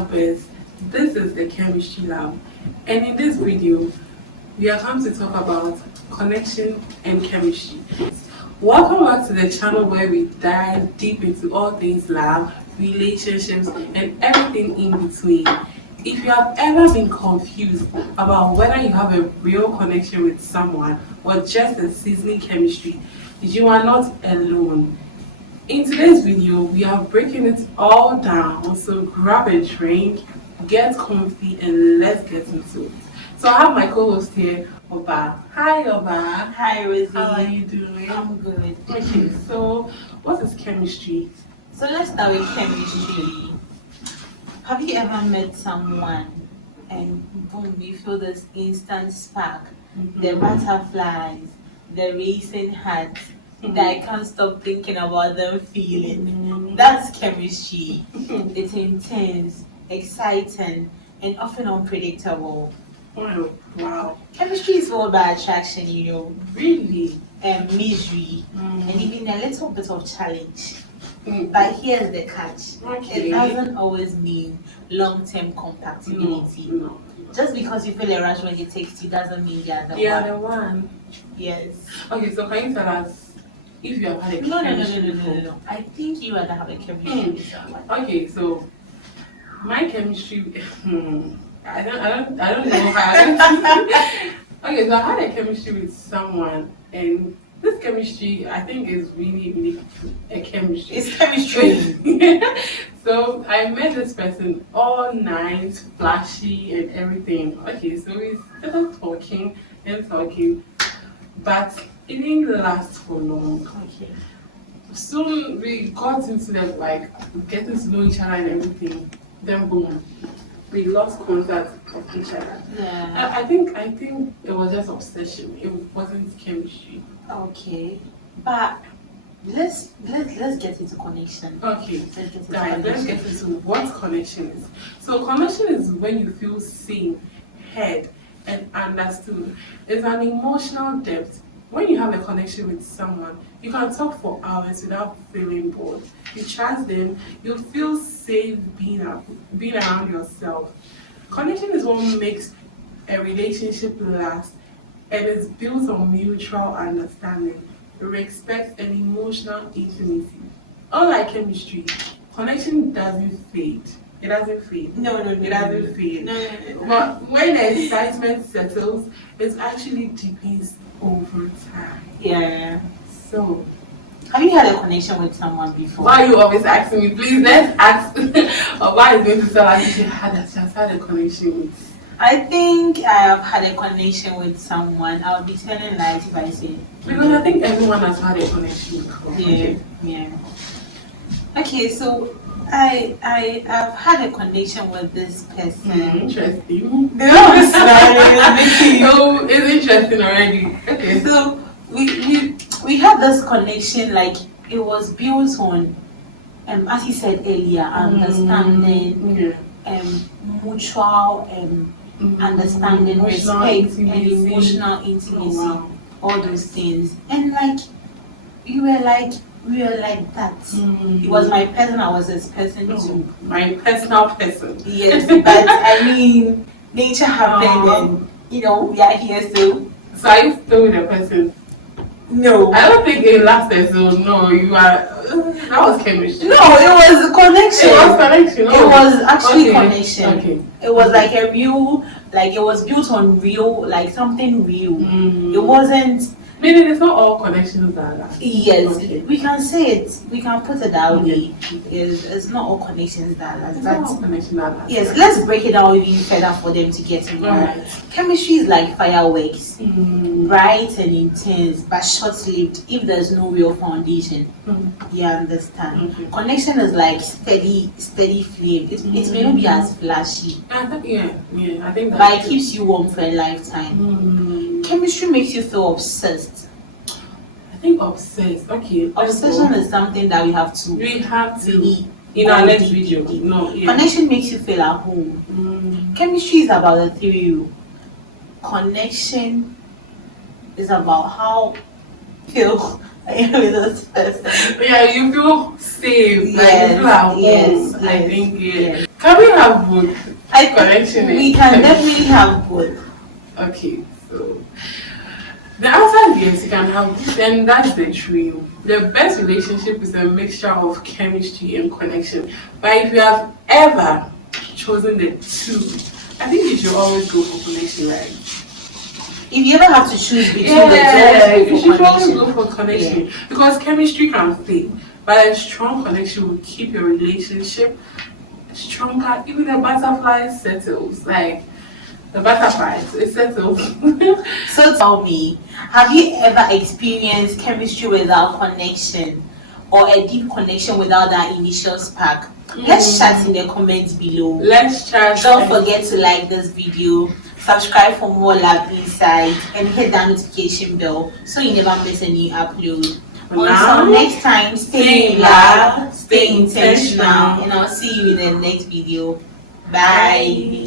campus. This is the chemistry lab, and in this video, we are come to talk about connection and chemistry. Welcome back to the channel where we dive deep into all things lab, relationships, and everything in between. If you have ever been confused about whether you have a real connection with someone or just a seasoning chemistry, you are not alone. In today's video, we are breaking it all down, so grab a drink, get comfy, and let's get into it. So I have my co-host here, Oba. Hi, Oba. Hi, Rosie. How are you doing? I'm good. Okay, so what is chemistry? So let's start with chemistry. Have you ever met someone and boom, you feel this instant spark, the butterflies, the racing heart, that I can't stop thinking about them feeling? That's chemistry. It's intense, exciting, and often unpredictable. Oh, wow. Chemistry is all about attraction, Really? and misery, and even a little bit of challenge. Mm. But here's the catch. Okay. It doesn't always mean long-term compatibility. No. Just because you feel a rush when you text you doesn't mean you're the The one. other one. Yes. Okay, so can you tell us if you have had a No. chemistry before? I think you rather have a chemistry with someone. Okay, so my chemistry, I don't know how. Okay, so I had a chemistry with someone, and this chemistry I think is really a chemistry. It's chemistry. So I met this person all nice, flashy, and everything. Okay, so we started talking and talking, but it didn't last for long. Okay. Soon we got into the getting to know each other and everything. Then boom, we lost contact of each other. Yeah. I think it was just obsession. It wasn't chemistry. Okay. But let's get into connection. Okay, Let's get into guys, let's connection. get into what connection is. So connection is when you feel seen, heard, and understood. It's an emotional depth. When you have a connection with someone, you can talk for hours without feeling bored. You trust them, you feel safe being around yourself. Connection is what makes a relationship last, and is built on mutual understanding, respect, and emotional intimacy. Unlike chemistry, connection doesn't fade. It doesn't fade. No. It doesn't fade. No. But when the excitement settles, it actually deepens over time. Yeah. So, Have you had a connection with someone before? why are you always asking me? Please, let's ask. Why is going to tell us if she has had a connection with? I think I have had a connection with someone. I'll be telling lies if I say. Because I think everyone has had a connection before. Yeah. Okay, so I have had a connection with this person. Interesting. No, it's smiling. No, it's interesting already. Okay. So we had this connection, like it was built on, as you said earlier, understanding, Yeah. mutual understanding, Emotional respect, and intimacy. emotional intimacy, Oh, wow. all those things, and we were like that. Mm. It was my person, I was his person too. My personal person. Yes, but I mean, nature happened, and we are here still. So are you still with the person? No, I don't think it lasted, so no, you are. That was chemistry. no, it was connection. It was connection. It was actually Okay. connection. Okay. It was like a real, like it was built on real, like something real. Mm. It wasn't. Meaning it's not all connections that last. Yes, Okay. we can say it. We can put it that way. Okay. It's not all connections that last. It's not all But connections that last. yes, let's break it down even further for them to get it. Alright. Chemistry is like fireworks, Mm. bright and intense, but short-lived if there's no real foundation. Mm. You understand? Okay. Connection is like steady flame. It may not be as flashy, I think, yeah, I think but that's it keeps you warm for a lifetime. Mm. Chemistry makes you feel obsessed. I think obsessed. Okay. Obsession is something that we have to We have to really in our go next deep, video. deep. No, yeah. Connection makes you feel at home. Mm. Chemistry is about the thrill. Connection is about how feel with this person. Yeah, you feel safe. Like you Yes, feel at home. yes, I think yeah. yes. Can we have both? I Connection think we and can chemistry. definitely have both. Okay, so the answer is yes, you can have both, and that's the trio. The best relationship is a mixture of chemistry and connection. But if you have ever chosen the two, I think you should always go for connection, right? If you ever have to choose between Yeah, the two, you go should for always connection. go for connection because chemistry can fade, but a strong connection will keep your relationship stronger. Even the butterflies settles, like the butterflies, it settles. So tell me, have you ever experienced chemistry without connection or a deep connection without that initial spark? Let's chat in the comments below. Let's chat. Don't forget to like this video, subscribe for more lab insights, and hit that notification bell so you never miss a new upload. Now, Until next time, stay in lab, stay intentional, and I'll see you in the next video. Bye.